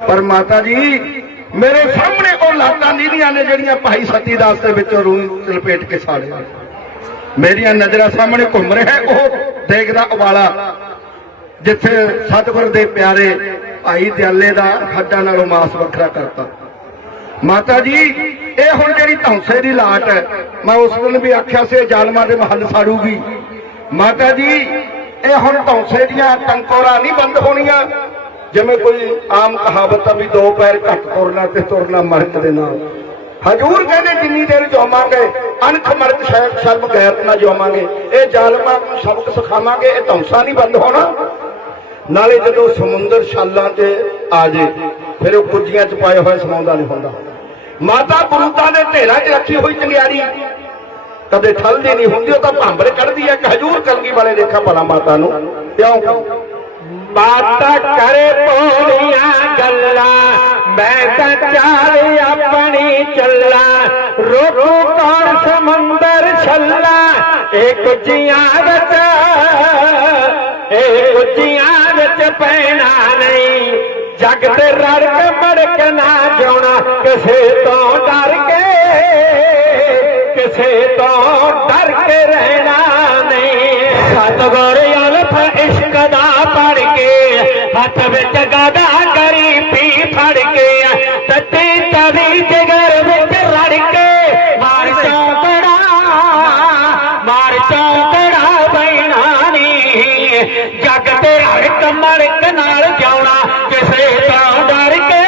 ਪਰ ਮਾਤਾ ਜੀ, ਮੇਰੇ ਸਾਹਮਣੇ ਉਹ ਲਾਤਾਂ ਨੀਲੀਆਂ ਨੇ ਜਿਹੜੀਆਂ ਭਾਈ ਸਤੀ ਦਾਸ ਦੇ ਵਿੱਚੋਂ ਰੂਹ ਲਪੇਟ ਕੇ ਸਾੜਿਆ ਮੇਰੀਆਂ ਨਜ਼ਰਾਂ ਸਾਹਮਣੇ ਘੁੰਮ ਰਿਹਾ ਉਹ ਦੇਖਦਾ ਉਬਾਲਾ, ਜਿੱਥੇ ਸਤਿਗੁਰ ਦੇ ਪਿਆਰੇ ਭਾਈ ਦਿਆਲੇ ਦਾ ਖੱਡਾਂ ਨਾਲੋਂ ਮਾਸ ਵੱਖਰਾ ਕਰਤਾ। ਮਾਤਾ ਜੀ, ਇਹ ਹੁਣ ਜਿਹੜੀ ਧੌਂਸੇ ਦੀ ਲਾਟ ਹੈ, ਮੈਂ ਉਸ ਦਿਨ ਵੀ ਆਖਿਆ ਸੀ ਜ਼ਾਲਮਾਂ ਦੇ ਮਹੱਲ ਸਾੜੂਗੀ। ਮਾਤਾ ਜੀ, ਇਹ ਹੁਣ ਧੌਂਸੇ ਦੀਆਂ ਟੰਕੋਰਾਂ ਨਹੀਂ ਬੰਦ ਹੋਣੀਆਂ ਜਿਵੇਂ ਕੋਈ ਆਮ ਕਹਾਵਤ ਆ ਵੀ ਦੋ ਪੈਰ ਘੱਟ ਤੁਰਨਾ ਤੇ ਤੁਰਨਾ ਮਰਦ ਦੇ ਨਾਲ। ਹਜੂਰ ਕਹਿੰਦੇ ਜਿੰਨੀ ਦੇਰ ਜੋਵਾਂਗੇ ਅਣਖ ਮਰਦ ਸ਼ਾਇਦ ਸ਼ਰਮ ਗੈਰਤ ਨਾਲ ਜੋਵਾਂਗੇ ਇਹ ਜ਼ਾਲਮਾਂ ਨੂੰ ਸਬਕ ਸਿਖਾਵਾਂਗੇ, ਇਹ ਧੌਂਸਾ ਨਹੀਂ ਬੰਦ ਹੋਣਾ। ਨਾਲੇ ਜਦੋਂ ਸਮੁੰਦਰ ਛਾਲਾਂ ਤੇ ਆ ਜੇ, ਫਿਰ ਉਹ ਕੁੱਜੀਆਂ ਚ ਪਾਏ ਹੋਏ ਸਮਾਉਂਦਾ ਨਹੀਂ ਹੁੰਦਾ। ਮਾਤਾ ਬਰੂਦਾਂ ਦੇ ਢੇਰਾਂ 'ਚ ਰੱਖੀ ਹੋਈ ਚੰਗਿਆਰੀ ਕਦੇ ਠਲਦੀ ਨਹੀਂ ਹੁੰਦੀ, ਉਹ ਤਾਂ ਭਾਂਬਰ ਕੱਢਦੀ ਹੈ। ਕਿ ਹਜੂਰ ਕਲਗੀ ਵਾਲੇ ਦੇਖਾ ਭਲਾ ਮਾਤਾ ਨੂੰ। ਕਿਉਂ ਬਾਤ ਕਰੇ ਪੋੜੀਆਂ ਗੱਲਾਂ, ਮੈਂ ਤਾਂ ਚਾਲ ਆਪਣੀ ਚੱਲਾ। ਰੋਕੂ ਕੌਣ ਸਮੁੰਦਰ ਛੱਲਾ? ਇਹ ਕੁੱਜੀਆਂ ਵਿੱਚ ਇਹ ਕੁੱਜੀਆਂ ਵਿੱਚ ਪੈਣਾ ਨਹੀਂ। ਜਗ ਤੇ ਰੜਕ ਮੜਕ ਨਾ ਜਾਣਾ ਕਿਸੇ ਤੋਂ ਡਰ ਕੇ, ਕਿਸੇ ਤੋਂ ਹੱਥ ਵਿੱਚ ਗਾਦਾ ਕਰੀ ਪੀ ਫੜ ਕੇ ਤੱਤੀ ਤਵੀ ਜਿਗਰ ਵਿੱਚ ਰੜ ਕੇ ਮਾਰ ਚੌਕੜਾ ਮਾਰ ਚੌਕੜਾ ਬੈਣਾ ਨੀ। ਜਗ ਤੇ ਹੜਕ ਮੜਕ ਨਾਲ ਜਾਉਣਾ, ਕਿਸੇ ਤੋਂ ਡਰ ਕੇ,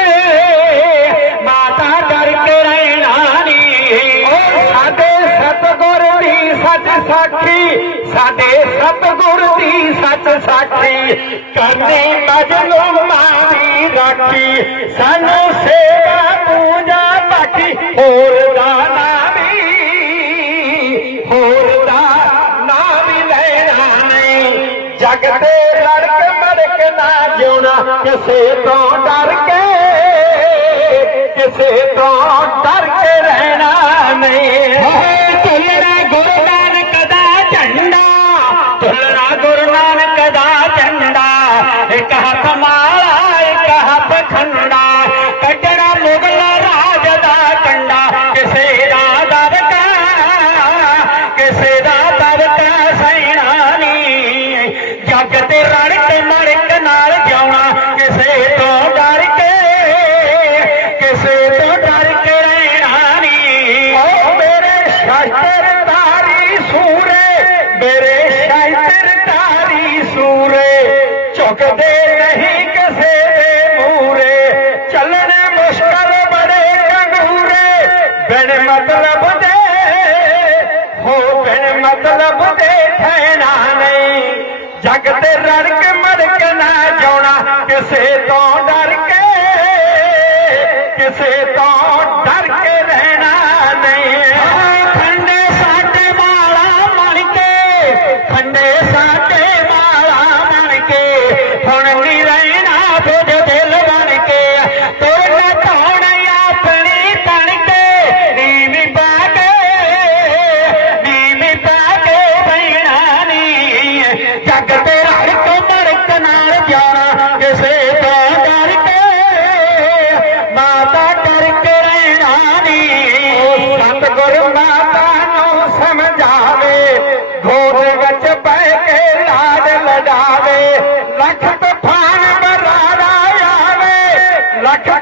ਮਾਤਾ ਡਰ ਕੇ ਰਹਿਣਾ ਨੀ। ਸਾਡੇ ਸਤਗੁਰ ਦੀ ਸੱਚ ਸਾਖੀ, ਸਾਡੇ ਕਰਨੀ ਮਜਲੂਮਾਂ ਦੀ ਰਾਖੀ ਸਾਨੂੰ ਸੇਵਾ ਪੂਜਾ ਬਾਕੀ ਹੋਰ ਦਾ ਨਾ ਵੀ ਹੋਰ ਦਾ ਨਾ ਵੀ ਲੈਣਾ ਨਹੀਂ ਜਗ ਤੇ ਲੜਕ ਮੜਕ ਨਾ ਜਿਉਣਾ ਕਿਸੇ ਤੋਂ ਡਰ ਕੇ ਕਿਸੇ ਤੋਂ ਡਰ ਕੇ ਰਹਿਣਾ ਇੱਕ ਹੱਥ ਮਾਲਾ ਇੱਕ ਹੱਥ ਖੰਡਾ। ਬਿਨ ਮਤਲਬ ਦੇ ਹੋ ਬਿਨ ਮਤਲਬ ਦੇ ਠਹਿਣਾ ਨਹੀਂ। ਜਗ ਤੇ ਰੜਕ ਕੇ ਨਾ ਜਾਉਣਾ, ਕਿਸੇ ਤੋਂ ਡਰ ਕੇ, ਕਿਸੇ ਤੋਂ ¡Raca!